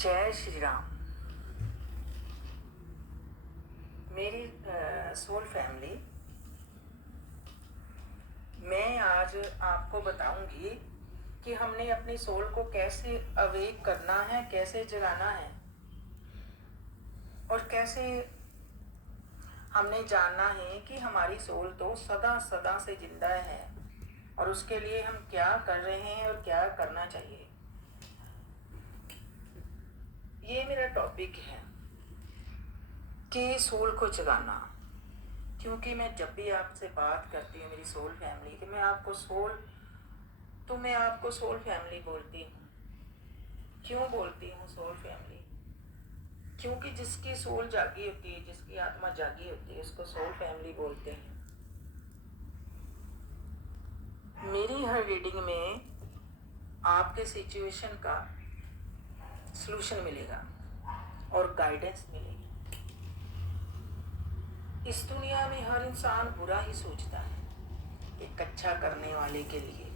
जय श्री राम। मेरी soul family, मैं आज आपको बताऊंगी कि हमने अपनी सोल को कैसे अवेक करना है, कैसे जगाना है और कैसे हमने जानना है कि हमारी सोल तो सदा सदा से जिंदा है और उसके लिए हम क्या कर रहे हैं और क्या करना चाहिए। ये मेरा टॉपिक है कि सोल को जगाना। क्योंकि मैं जब भी आपसे बात करती हूँ मेरी सोल फैमिली कि मैं आपको सोल फैमिली बोलती हूँ। क्यों बोलती हूँ सोल फैमिली? क्योंकि जिसकी सोल जागी होती है, जिसकी आत्मा जागी होती है, उसको सोल फैमिली बोलते हैं। मेरी हर रीडिंग में आपके सिचुएशन का सलूशन मिलेगा और गाइडेंस मिलेगी। इस दुनिया में हर इंसान बुरा ही सोचता है, एक अच्छा करने वाले के लिए।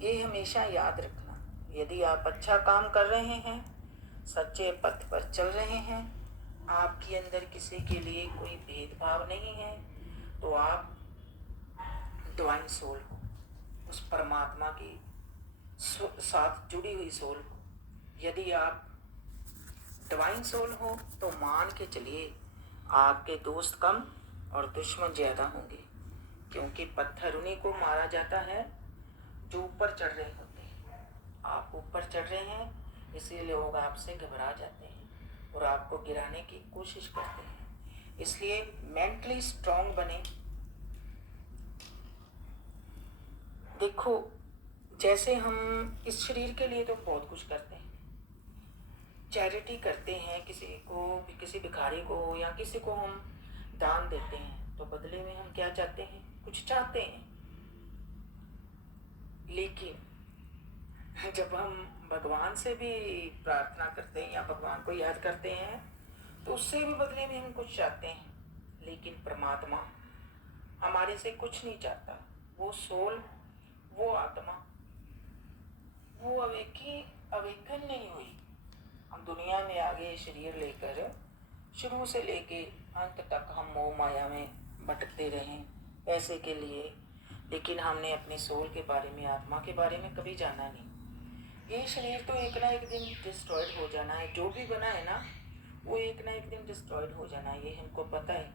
ये हमेशा याद रखना, यदि आप अच्छा काम कर रहे हैं, सच्चे पथ पर चल रहे हैं, आपके अंदर किसी के लिए कोई भेदभाव नहीं है, तो आप डिवाइन सोल हो, उस परमात्मा की साथ जुड़ी हुई सोल हो। यदि आप डिवाइन सोल हो तो मान के चलिए आपके दोस्त कम और दुश्मन ज्यादा होंगे, क्योंकि पत्थर उन्हीं को मारा जाता है जो ऊपर चढ़ रहे होते हैं। आप ऊपर चढ़ रहे हैं, इसलिए लोग आपसे घबरा जाते हैं और आपको गिराने की कोशिश करते हैं। इसलिए मेंटली स्ट्रांग बने। देखो, जैसे हम इस शरीर के लिए तो बहुत कुछ करते हैं, चैरिटी करते हैं, किसी भिखारी को या किसी को हम दान देते हैं, तो बदले में हम क्या चाहते हैं? कुछ चाहते हैं। लेकिन जब हम भगवान से भी प्रार्थना करते हैं या भगवान को याद करते हैं, तो उससे भी बदले में हम कुछ चाहते हैं। लेकिन परमात्मा हमारे से कुछ नहीं चाहता। वो सोल, वो आत्मा, वो अवेकन नहीं हुई। हम दुनिया में आगे शरीर लेकर शुरू से लेके अंत तक हम मोह माया में भटकते रहे पैसे के लिए, लेकिन हमने अपने सोल के बारे में, आत्मा के बारे में कभी जाना नहीं। ये शरीर तो एक ना एक दिन डिस्ट्रॉयड हो जाना है। जो भी बना है ना, वो एक ना एक दिन डिस्ट्रॉयड हो जाना है। ये हमको पता है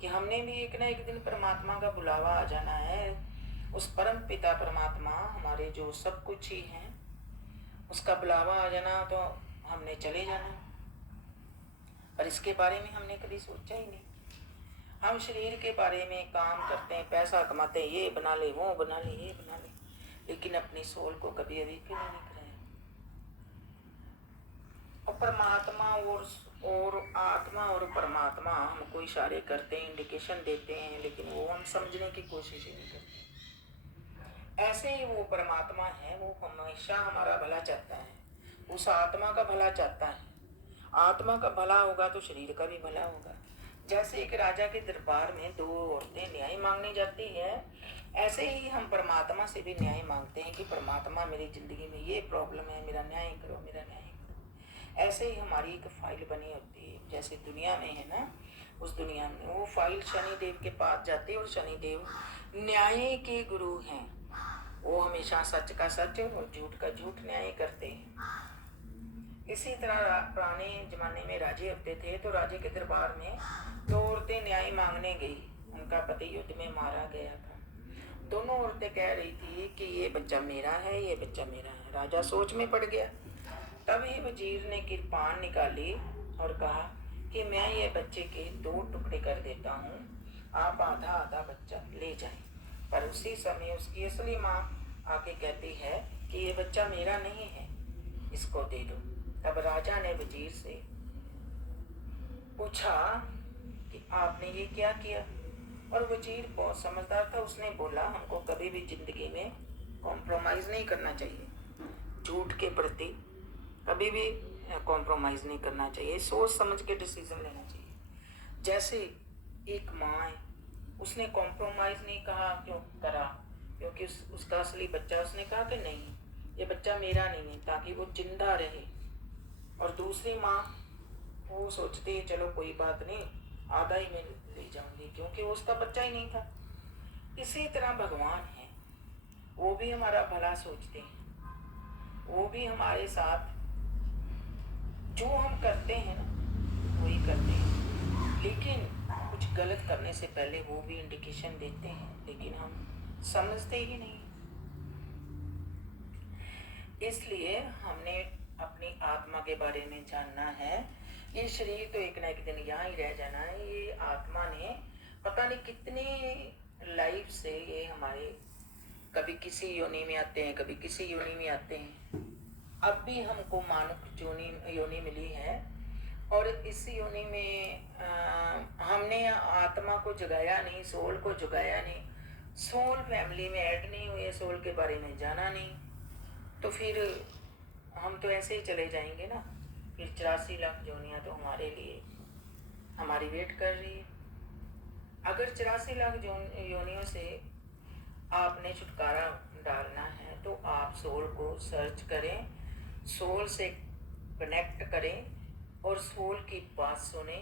कि हमने भी एक ना एक दिन परमात्मा का बुलावा आ जाना है। उस परम पिता परमात्मा, हमारे जो सब कुछ ही हैं, उसका बुलावा आ जाना तो हमने चले जाना। पर इसके बारे में हमने कभी सोचा ही नहीं। हम शरीर के बारे में काम करते हैं, पैसा कमाते हैं, ये बना ले, वो बना ले, ये बना ले, लेकिन अपनी सोल को कभी अवेकन नहीं कराया। और परमात्मा और आत्मा और परमात्मा हमको इशारे करते हैं, इंडिकेशन देते हैं, लेकिन वो हम समझने की कोशिश ही नहीं करते। ऐसे ही वो परमात्मा है, वो हमेशा हमारा भला चाहता है, उस आत्मा का भला चाहता है। आत्मा का भला होगा तो शरीर का भी भला होगा। जैसे एक राजा के दरबार में दो औरतें न्याय मांगने जाती है, ऐसे ही हम परमात्मा से भी न्याय मांगते हैं कि परमात्मा मेरी जिंदगी में ये प्रॉब्लम है, मेरा न्याय करो, मेरा न्याय करो। ऐसे ही हमारी एक फाइल बनी होती है, जैसे दुनिया में है ना, उस दुनिया में वो फाइल शनिदेव के पास जाती है और शनिदेव न्याय के गुरु हैं। वो हमेशा सच का सच और झूठ का झूठ न्याय करते हैं। इसी तरह पुराने जमाने में राजे होते थे, तो राजे के दरबार में दो औरतें न्याय मांगने गई। उनका पति युद्ध में मारा गया था। दोनों औरतें कह रही थी कि ये बच्चा मेरा है, ये बच्चा मेरा है। राजा सोच में पड़ गया। तभी वजीर ने कृपाण निकाली और कहा कि मैं ये बच्चे के दो टुकड़े कर देता हूँ, आप आधा आधा बच्चा ले जाएं। पर उसी समय उसकी असली माँ आके कहती है कि ये बच्चा मेरा नहीं है, इसको दे दो। तब राजा ने वजीर से पूछा कि आपने ये क्या किया? और वजीर बहुत समझदार था, उसने बोला हमको कभी भी जिंदगी में कॉम्प्रोमाइज नहीं करना चाहिए, झूठ के प्रति कभी भी कॉम्प्रोमाइज नहीं करना चाहिए, सोच समझ के डिसीजन लेना चाहिए। जैसे एक माँ है, उसने कॉम्प्रोमाइज नहीं करा, क्योंकि उसका असली बच्चा, उसने कहा कि नहीं, ये बच्चा मेरा नहीं है, ताकि वो जिंदा रहे। दूसरी माँ वो सोचती है चलो कोई बात नहीं, आधा ही मैं ले जाऊंगी, क्योंकि वो उसका बच्चा ही नहीं था। इसी तरह भगवान है, वो भी हमारा भला सोचते हैं, वो भी हमारे साथ जो हम करते हैं ना वही करते हैं, लेकिन कुछ गलत करने से पहले वो भी इंडिकेशन देते हैं, लेकिन हम समझते ही नहीं। इसलिए हमने अपनी आत्मा के बारे में जानना है। ये शरीर तो एक ना एक दिन यहाँ ही रह जाना है। ये आत्मा ने पता नहीं कितनी लाइफ से ये हमारे, कभी किसी योनि में आते हैं, कभी किसी योनि में आते हैं। अब भी हमको मानव योनि मिली है, और इस योनि में हमने आत्मा को जगाया नहीं, सोल को जगाया नहीं, सोल फैमिली में ऐड नहीं हुए, सोल के बारे में जाना नहीं, तो फिर हम तो ऐसे ही चले जाएंगे ना। फिर 84 लाख योनियाँ तो हमारे लिए हमारी वेट कर रही है। अगर 84 लाख योनियों से आपने छुटकारा डालना है तो आप सोल को सर्च करें, सोल से कनेक्ट करें और सोल की बात सुने,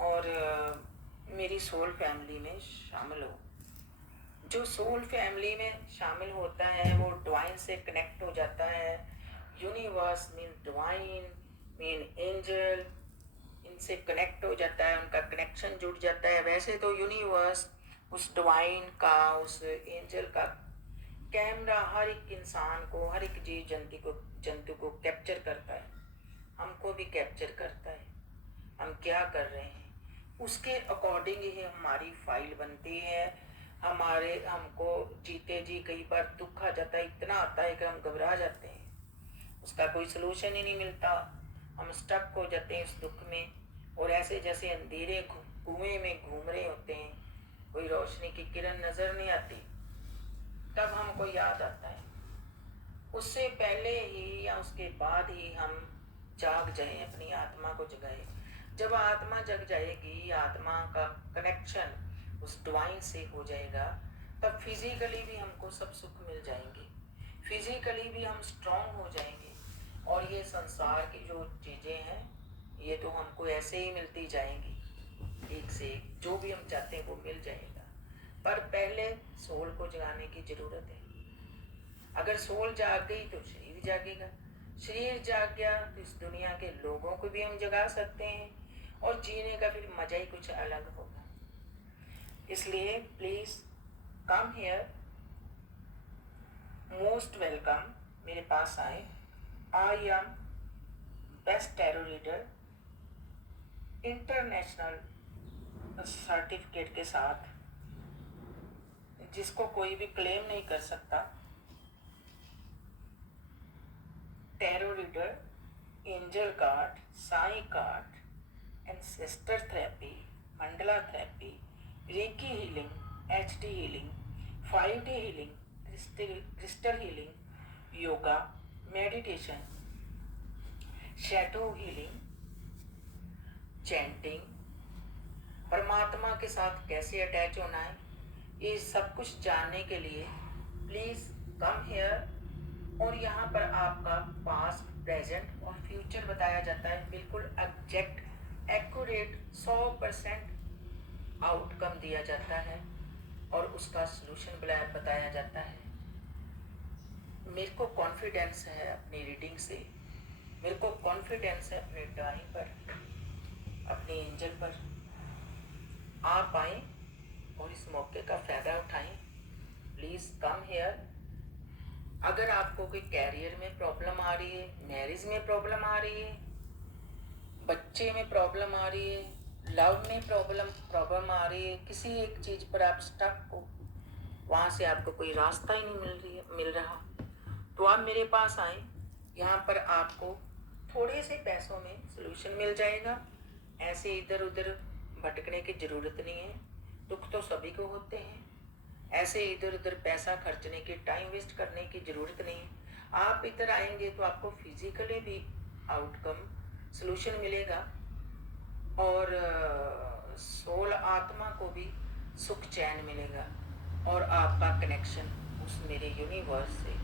और मेरी सोल फैमिली में शामिल हो। जो सोल फैमिली में शामिल होता है वो डिवाइन से कनेक्ट हो जाता है। Universe mean divine mean angel, इनसे कनेक्ट हो जाता है, उनका कनेक्शन जुड़ जाता है। वैसे तो यूनिवर्स उस डिवाइन का, उस एंजल का कैमरा हर एक इंसान को, हर एक जीव जंतु को कैप्चर करता है, हमको भी कैप्चर करता है। हम क्या कर रहे हैं उसके अकॉर्डिंग ही हमारी फाइल बनती है। हमको जीते जी कई बार दुख आ जाता है, इतना आता है कि हम घबरा जाते हैं, उसका कोई सलूशन ही नहीं मिलता, हम स्टक हो जाते हैं उस दुख में, और ऐसे जैसे अंधेरे कुएं में घूम रहे होते हैं, कोई रोशनी की किरण नजर नहीं आती, तब हमको याद आता है। उससे पहले ही या उसके बाद ही हम जाग जाएं, अपनी आत्मा को जगाएं। जब आत्मा जग जाएगी, आत्मा का कनेक्शन उस डिवाइन से हो जाएगा, तब फिजिकली भी हमको सब सुख मिल जाएंगे, फिजिकली भी हम स्ट्रांग हो जाएंगे। और ये संसार की जो चीज़ें हैं ये तो हमको ऐसे ही मिलती जाएंगी, एक से एक जो भी हम चाहते हैं वो मिल जाएगा। पर पहले सोल को जगाने की जरूरत है। अगर सोल जाग गई तो शरीर जागेगा, शरीर जाग गया तो इस दुनिया के लोगों को भी हम जगा सकते हैं, और जीने का फिर मजा ही कुछ अलग होगा। इसलिए please come here, most welcome, मेरे पास आए। I am best tarot reader international certificate के साथ, जिसको कोई भी क्लेम नहीं कर सकता। Tarot reader, angel card, Sai card, ancestor therapy, Mandla therapy, recce healing, HD healing, 5D healing, crystal healing, yoga, meditation, shadow healing, chanting, परमात्मा के साथ कैसे अटैच होना है, ये सब कुछ जानने के लिए प्लीज कम हियर। और यहाँ पर आपका पास्ट, प्रेजेंट और फ्यूचर बताया जाता है, बिल्कुल एग्जैक्ट, एक्यूरेट, 100% आउटकम दिया जाता है, और उसका सलूशन बताया जाता है। मेरे को कॉन्फिडेंस है अपनी रीडिंग से, मेरे को कॉन्फिडेंस है अपने डिवाइन पर, अपने एंजल पर। आप आए और इस मौके का फ़ायदा उठाएं। Please come here. अगर आपको कोई कैरियर में प्रॉब्लम आ रही है, मैरिज में प्रॉब्लम आ रही है, बच्चे में प्रॉब्लम आ रही है, लव में प्रॉब्लम आ रही है, किसी एक चीज़ पर आप स्टक हो, वहाँ से आपको कोई रास्ता ही नहीं मिल रहा, तो आप मेरे पास आए। यहाँ पर आपको थोड़े से पैसों में सलूशन मिल जाएगा। ऐसे इधर उधर भटकने की ज़रूरत नहीं है, दुख तो सभी को होते हैं। ऐसे इधर उधर पैसा खर्चने की, टाइम वेस्ट करने की ज़रूरत नहीं। आप इधर आएंगे तो आपको फिजिकली भी आउटकम सलूशन मिलेगा, और सोल आत्मा को भी सुख चैन मिलेगा, और आपका कनेक्शन उस मेरे यूनिवर्स से